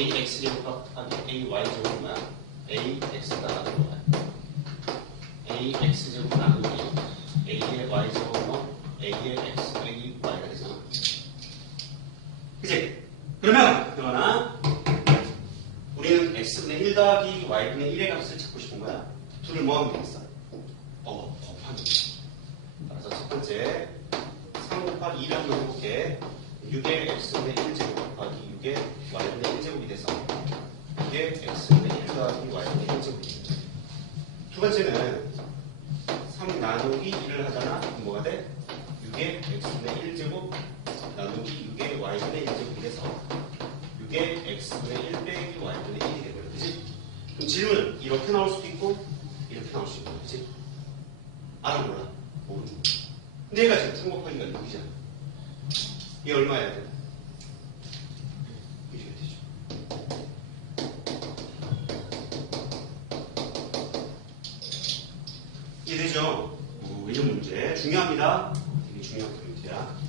ax 제곱 곱하기 ay 뭐야? ax가 거야. ax 제곱 나누기 a의 y 제곱은 a의 x, a y가 되잖아. 그치? 그러면 그거나 우리는 x분의 1 더하기 y분의 1의 값을 찾고 싶은 거야. 둘을 뭐 하면 되겠어? 어, 곱하기. 따라서 첫 번째 3 곱하기 2를 한번 해볼게. 6의 x분의 1 제곱 곱하기 6의 y분의 1제곱이 돼서 6의 x분의 1 더하기 y분의 1제곱이 됩니다. 두 번째는 3 나누기 1을 하잖아. 뭐가 돼? 6의 x분의 1제곱 나누기 6의 y분의 1제곱이 돼서 6의 x분의 1 빼기 y분의 1이 되거든. 그지? 그럼 질문은 이렇게 나올 수도 있고 이렇게 나올 수도 있고 그지? 알아 몰라? 모르는 거. 근데 얘가 지금 3 곱하기가 6이잖아. 이게 얼마야 돼? 이해되죠? 어, 이런 문제 중요합니다. 되게 중요한 포인트야.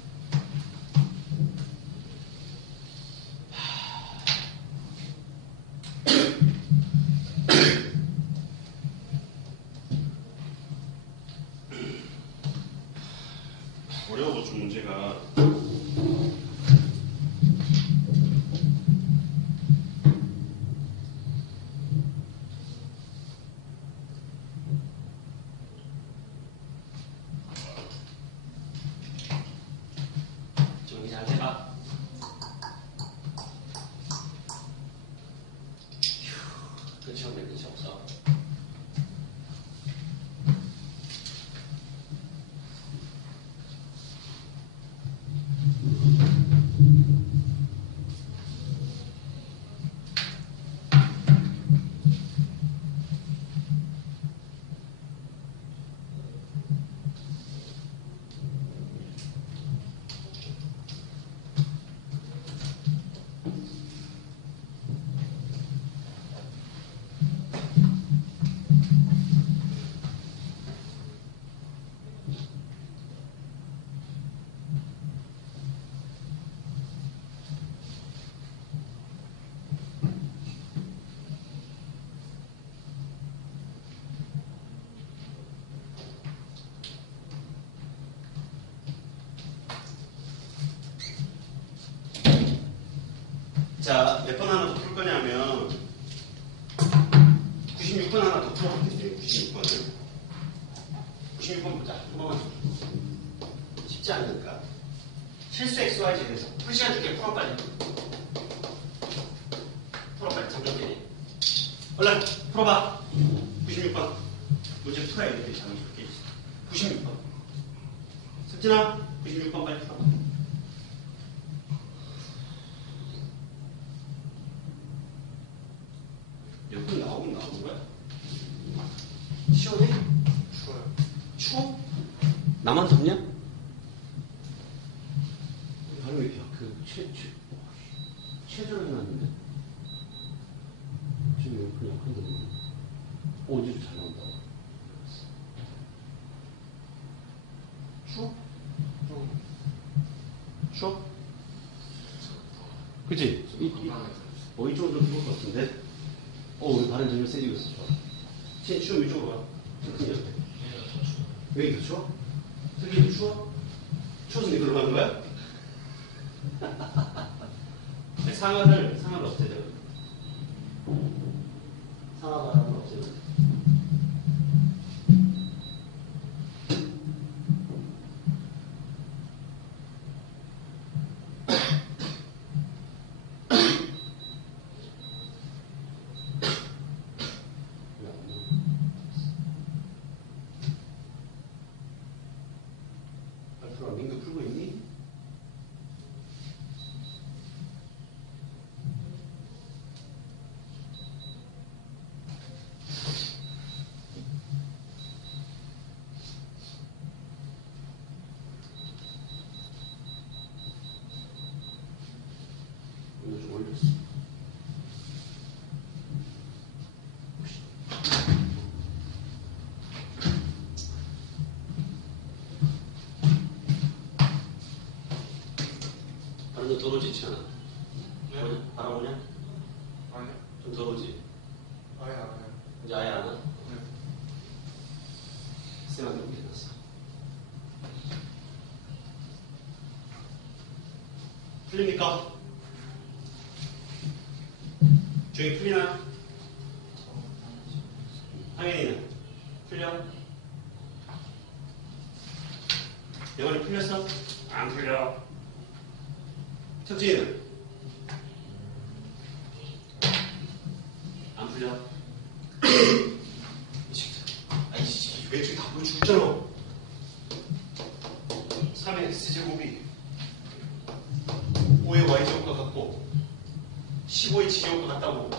자, 몇 번 하나 더 풀 거냐면 96번 하나 더 풀어볼게요. 96번을 96번 보자. 한 번만 더. 쉽지 않으니까. 실수 XYZ에서. 풀 시간 줄게. 풀어 빨리. 풀어 빨리. 잠깐 깨니 얼른 풀어봐. 96번. 문제 풀어야 돼. 잠깐 줄게. 96번. 석진아 96번 빨리 풀어봐 몇분 나오긴 나오는 거야? 시원해? 추워요. 추워? 나만 덥냐? 아니 왜 이렇게 그 최, 최, 최저를 해놨는데? 지금 여기 그냥 한데 어디로 잘 나온다. 추워? 추워? 그치? 이, 이, 어, 이쪽으로 좀 추울 것 같은데? 어, 우리 발은 점점 세지고 있어. 좋아. 쟤 추워, 이쪽으로 가. 큰 옆에. 왜 이렇게 추워? 슬기 추워? 추워서 니들로 가는 거야? 네, 상하를, 상하를 없애자. 상하 바람을 없애자. 알프라 민규 풀고 있니? 너 떨어지지 않아? 뭐냐? 바람 오냐? 좀 더러우지? 아예 안 해요. 이제 아예 안 와? 네. 쌤한테 문제났어. 풀립니까? 저기 풀리나요? 당연히는 풀려? 영원히 풀렸어? 안 풀려. 척진이는? 안 풀려. 이 새끼들. 아이씨, 왼쪽이 다 보여주잖아. 3의 x제곱이 5의 y제곱과 같고 15의 g제곱과 같다고.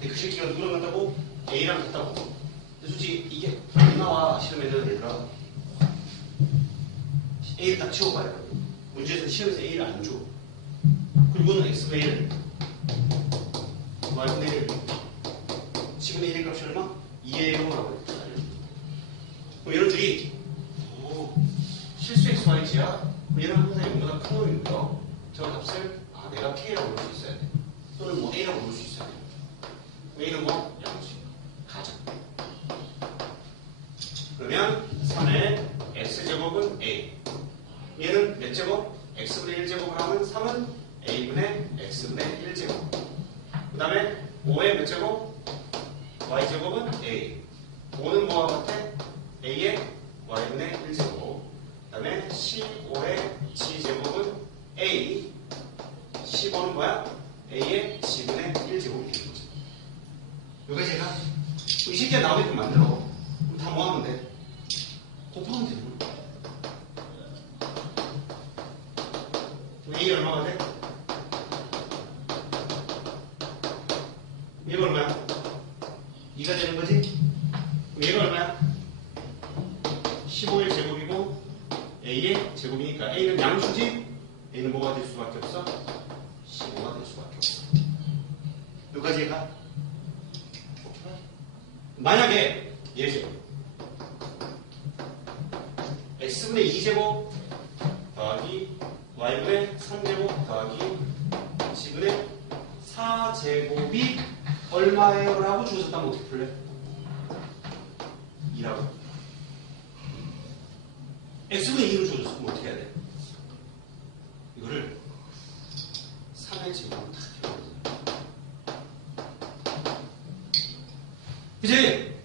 근데 그 새끼가 누구랑 같다고? a랑 같다고. 근데 솔직히 이게 안 나와 시험에는 얘들아. a를 딱 치워봐요. 문제에서 시험에서 a를 안 줘. 그리고는 1, y분의 1, 10분의 1의 값이 얼마? 2예요 라고 했다. 그럼 여러분들이 오, 실수 x, y, g야? 얘는 항상 0보다 큰 놈이고요. 저 값을 아 내가 k라고 부를 수 있어야 돼. 또는 뭐 a라고 부를 수 있어야 돼. a는 뭐? 양수. 가정. 그러면 3의 x제곱은 a. 얘는 몇 제곱? x분의 1제곱을 하면 3은 a분의 x분의 1제곱. 그 다음에 5의 몇 제곱? y제곱은 a. 5는 뭐와 같아? a의 y분의 1제곱. 그 다음에 15의 g제곱은 a. 15는 뭐야? a의 g분의 1제곱이 되는 거죠. 여기가 제가 이 새끼가 나오게끔 만들어. 그럼 다 모아면 돼. 곱하면 되는 거야. 이게 얼마가 돼? 얘가 얼마야? 2가 되는 거지? 얘가 얼마야? 15의 제곱이고 A의 제곱이니까 A는 양수지? A는 뭐가 될 수밖에 없어? 15가 될 수밖에 없어. 여기까지 얘가? 만약에 얘죠. X분의 2제곱 더하기 Y분의 3제곱 더하기 G분의 4제곱이 얼마예요? 라고 주어졌다면 어떻게 풀래? 2라고. X분의 2로 주어졌어. 그럼 어떻게 해야 돼? 이거를 3의 제곱으로 다 표현하자. 그지?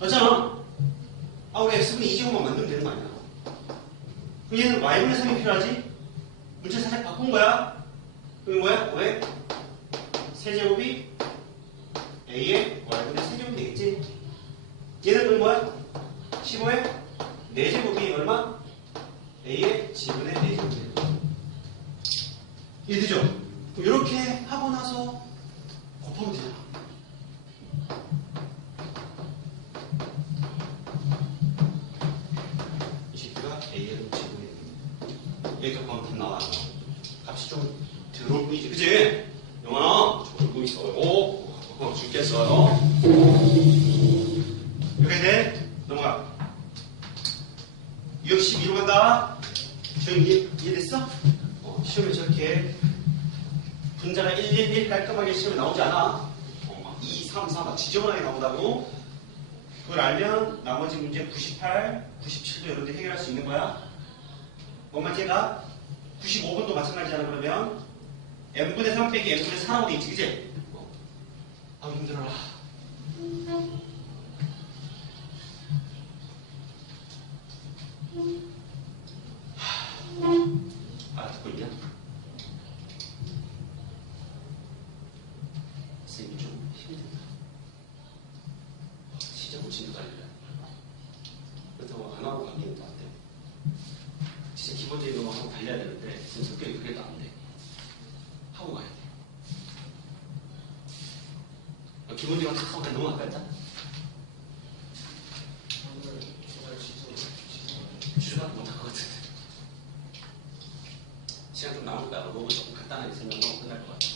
맞잖아. 아, 우리 X분의 2제곱만 만들면 되는 거 아니야? 그럼 얘는 Y분의 3이 필요하지? 바꾼 거야? 그게 뭐야? 왜? 세제곱이 A의 Y분의 세제곱이 되겠지? 얘는 그럼 뭐야? 15의 4제곱이 얼마? A의 G분의 4제곱이 되는 거야. 이해되죠? 이렇게 하고 나서 곱하면 되잖아. 이 새끼가 A의 G분의 얘가 곱하면 답 나와. 값이 좀 더러울 뿐이지. 그치? 영환아, 졸고 있어요. 어, 죽겠어요. 이렇게 돼? 넘어가. 유형 12로 간다. 지금 이해, 이해됐어? 어, 시험에 저렇게 분자가 1, 1, 1 깔끔하게 시험에 나오지 않아. 어, 막 2, 3, 4 막 지저분하게 나온다고. 그걸 알면 나머지 문제 98, 97도 여러분들 해결할 수 있는 거야. 뭔 말인가? 95번도 마찬가지잖아 그러면 n분의 3 빼기 n분의 4라고 돼 있지 그지? 어. 아 힘들어라 하. 아 듣고 있냐? 쌤이 좀 힘이 든다 시작 고치는 거 아니야 그렇다고 안 하고 가기는 또안 돼. 진짜 기본적인 거 하고 달려야 되는데 지금 성격이 그래도 안 돼. 하고 가야 돼. 어, 기본적인 거 하고 그냥 넘어갈까 일단? 오늘 정말 지수 지수 주저가 못할 것 같은데. 시간 좀 남을까? 너무 조금 간단하게 설명하고 끝날 것 같아.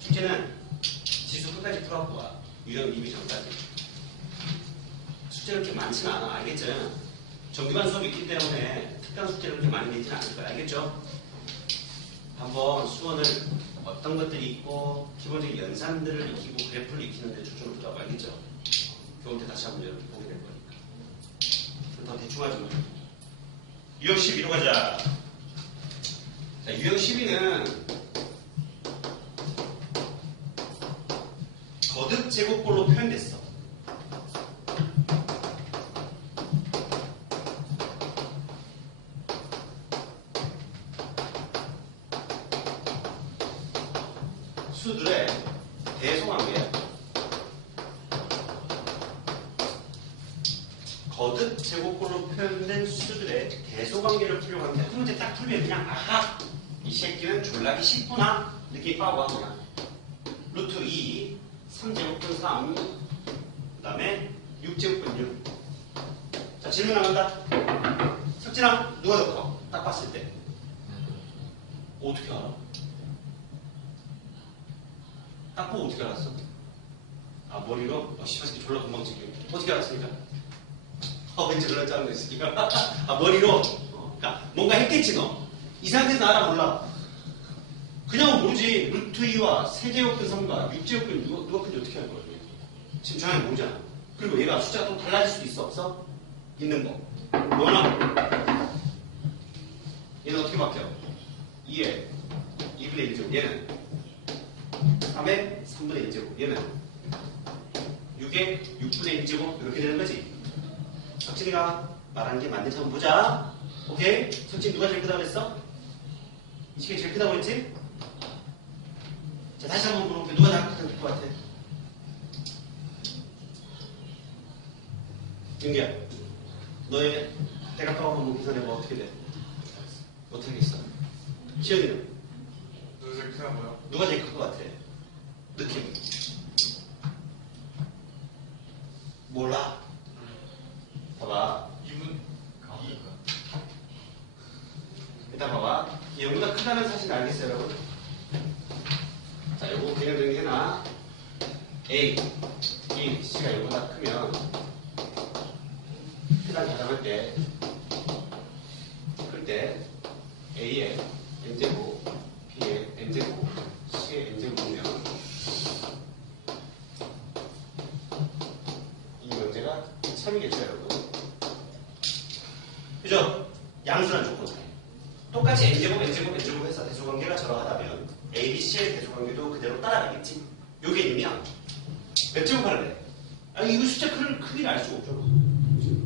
숙제는 지수 끝까지 풀어갖고 와. 유형 리뷰 전까지. 숙제는 그렇게 많지는 않아. 알겠죠? 정규반 수업이 있기 때문에 특강 숙제를 그렇게 많이 내지는 않을 거야. 알겠죠? 한번 수원을 어떤 것들이 있고 기본적인 연산들을 익히고 그래프를 익히는데 알겠죠? 교원 때 다시 한번 여러분 보게 될 거니까. 더 대충 하지 마. 유형 12로 가자. 자, 유형 12는 거듭 제곱꼴로 표현됐어. 10분함 느낌빠고 합니다. 루트 2, 3제곱분 3, 그 다음에 6제곱분 6. 자, 질문 나간다. 석진아, 누가 더 커? 딱 봤을 때. 어떻게 알아? 딱 보고 어떻게 알았어? 아, 머리로? 아, 씨발 새끼 졸라 금방 찍혀. 어떻게 알았습니까? 아, 왠지 졸라 짜는 거 있으니까. 아, 머리로? 어, 그러니까 뭔가 했겠지, 너. 이 상태에서 알아 몰라. 그냥 모르지. 루트 2와 세제곱근 3과 6제곱근 누가, 누가 큰지 어떻게 할 거야, 저기. 지금 정확히 모르잖아. 그리고 얘가 숫자가 또 달라질 수도 있어, 없어? 있는 거. 뭐나? 얘는 어떻게 바뀌어? 2에 2분의 1제곱. 얘는 3에 3분의 1제곱. 얘는 6에 6분의 1제곱. 이렇게 되는 거지. 석진이가 말하는 게 맞는지 한번 보자. 오케이? 석진 누가 제일 크다고 그랬어? 이 시간이 제일 크다고 그랬지? 자, 다시 한번 물어볼게. 누가 제일 클것 같아? 윤기야, 너의 대각각 한번 계산해봐. 어떻게 돼? 어떻게 하겠어? 시현이는? 누가 제일 크다고요? 누가 제일 클 것 같아? 느낌. 몰라. 봐봐. 이분 일단 봐봐. 얘보다 크다는 사실 알겠어요, 여러분? 자, 요거 그냥 정리해놔. A, B, C가 요보다 크면 크다 가정할 때, 클 때, A의 N제곱, B의 N제곱, C의 N제곱이면 이 문제가 참이겠죠, 여러분? 그죠? 양수란 조건. 똑같이 n제곱, n제곱, n제곱 해서 대소관계가 저러하다면 a, b, c의 대소관계도 그대로 따라가겠지. 요게 있으면 몇 제곱 하래? 아니 이거 숫자 큰 크기를 알 수가 없잖아.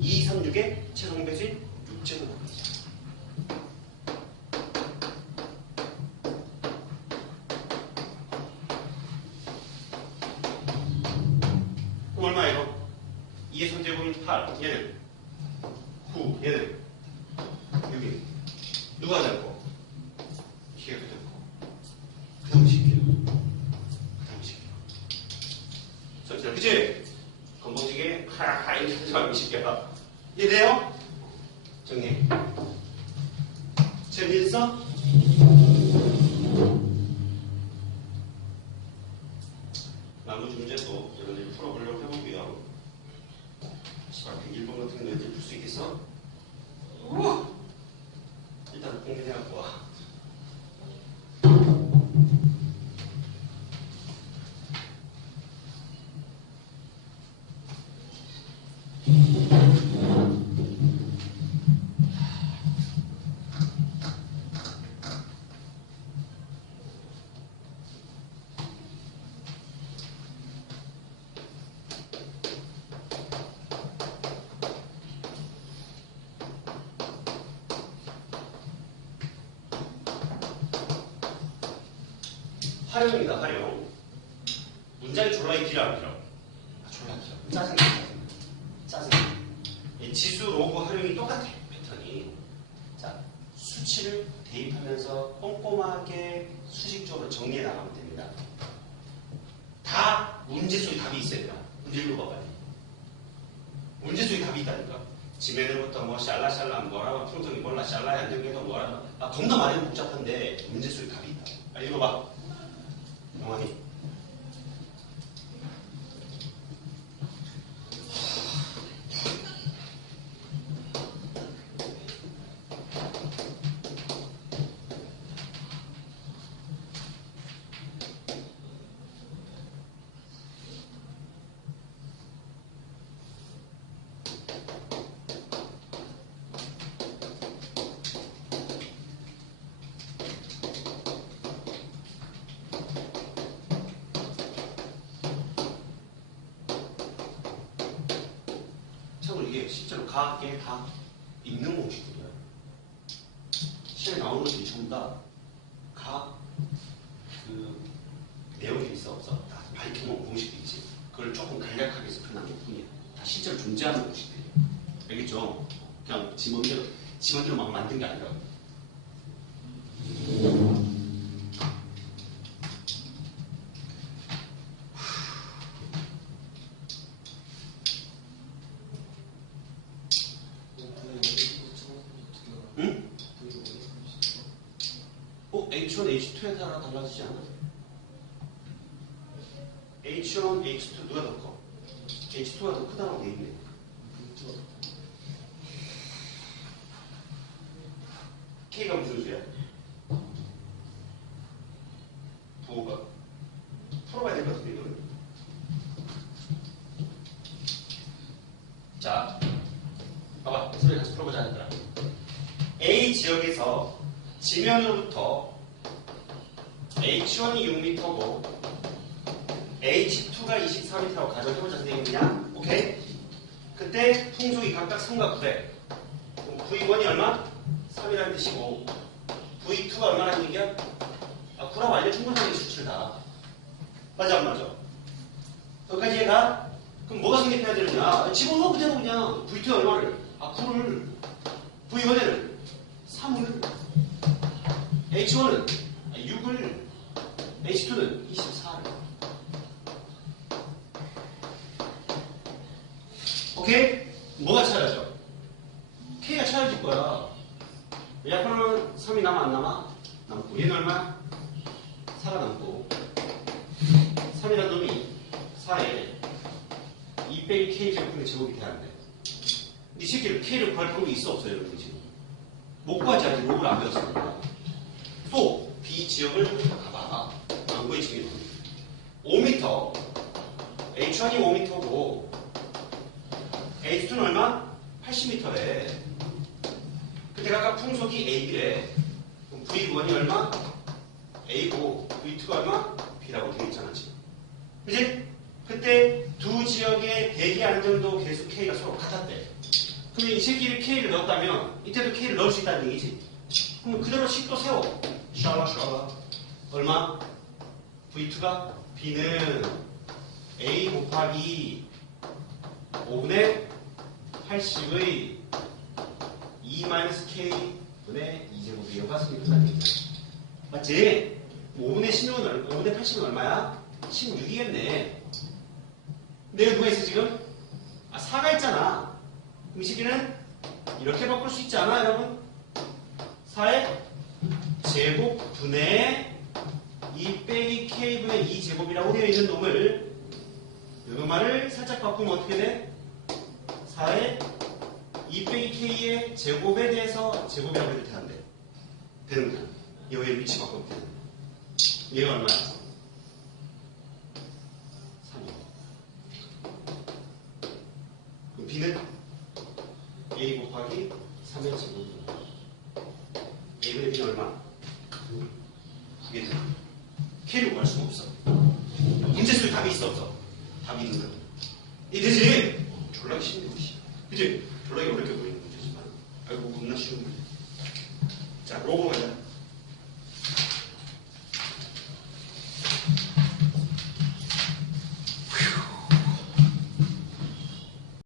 2, 3, 6의 최종 배수인 6제곱 하겠지. 10kg 전체 그치? 건방지게 하라하라 이렇게 하지 말고 10kg 이해돼요? 정리해 재미있어? 활용입니다, 활용. 문장이 졸라게 길어요, 길어. 아, 졸라 길어. 짜증나. 짜증나. 이 지수, 로그 활용이 똑같아, 패턴이. 자, 수치를 대입하면서 꼼꼼하게 수식적으로 정리해 나가면 됩니다. 다 문제 속에 답이 있어야 돼요. 문제 읽어봐봐요. 문제 속에 답이 있다니까. 지면으로부터 뭐 샬라샬라 뭐라고 평통이 몰라 샬라야 안정계도 뭐라고 아 겁나 많이 복잡한데 문제 속에 답이 있다. 아, 읽어봐. 영 이게 실제로 과학계에 다 있는 공식들이야. 시험에 나오는 것들이 전부 다 과학 그 내용이 있어 없어 다 밝혀놓은 공식들이지. 그걸 조금 간략하게 해서 표현한 것 뿐이야. 다 실제로 존재하는 공식들이야. 알겠죠? 그냥 지 맘대로, 지 맘대로 막 만든 게 아니라. 응? 어? H1, H2에 따라 달라지지 않아? H1, H2 누가 더 커? H2가 더 크다고 돼 있네. K가 무슨 수야? 부호가? 풀어봐야 될 것 같은데, 이거는. 자, 봐봐. 소리 같이 풀어보자, 얘들아. A 지역에서 지면으로부터 H1이 6m고 H2가 24m라고 가정해보자 선생님이냐? 오케이? 그때 풍속이 각각 3과 9래 V1이 얼마? 3이라는 뜻이고 V2가 얼마라는 얘기야? 아 9라고 알려준 거잖아 이 수치를 다 맞아 안 맞아? 여기까지 얘가 그럼 뭐가 성립해야 되느냐? 집어넣어 그대로 그냥 V2에 얼마를? 아 9를 V1에는 3을 H1은 6을 H2는 24를 오케이? 뭐가 차려져? K가 차려질 거야 약분은 3이 남아 안 남아? 남고 얘는 얼마? 4가 남고 3이라는 놈이 4에 2 빼기 K 제곱분의 제곱이 돼야 돼. 이 새끼를 K를 구할 방법이 있어 없어요 여러분 지금? 못 구하지 아직 롤을 안 배웠으니까 또 B 지역을 가봐 안구의 지금 5m H1이 5m고 H2는 얼마? 80m래 근데 각각 풍속이 AB래 그럼 V1이 얼마? A고 V2가 얼마? B라고 되어 있잖아 지금 그지? 그때 두 지역의 대기 안정도 계수 K가 서로 같았대 그럼 이 새끼를 K를 넣었다면 이때도 K를 넣을 수 있다는 얘기지. 그럼 그대로 식도 세워. 샤라 샤라. 얼마? V2가 B는 A 곱하기 5분의 80의 2-K분의 2제곱이어가 생긴다는 얘기야. 맞지? 5분의 16은 얼마? 5분의 80은 얼마야? 16이겠네. 내가 누가 있어 지금? 아 4가 있잖아. 시기는 이렇게 바꿀 수 있지 않아 여러분? 4의 제곱분의 2 빼기 k분의 2제곱이라고 되어 있는 놈을 이놈말을 살짝 바꾸면 어떻게 돼? 4의 2 빼기 k의 제곱에 대해서 제곱이라고 해도 되는데 되는 거야. 얘의 위치 바꾸면 되는 거야. 얘가 얼마야? 3이야.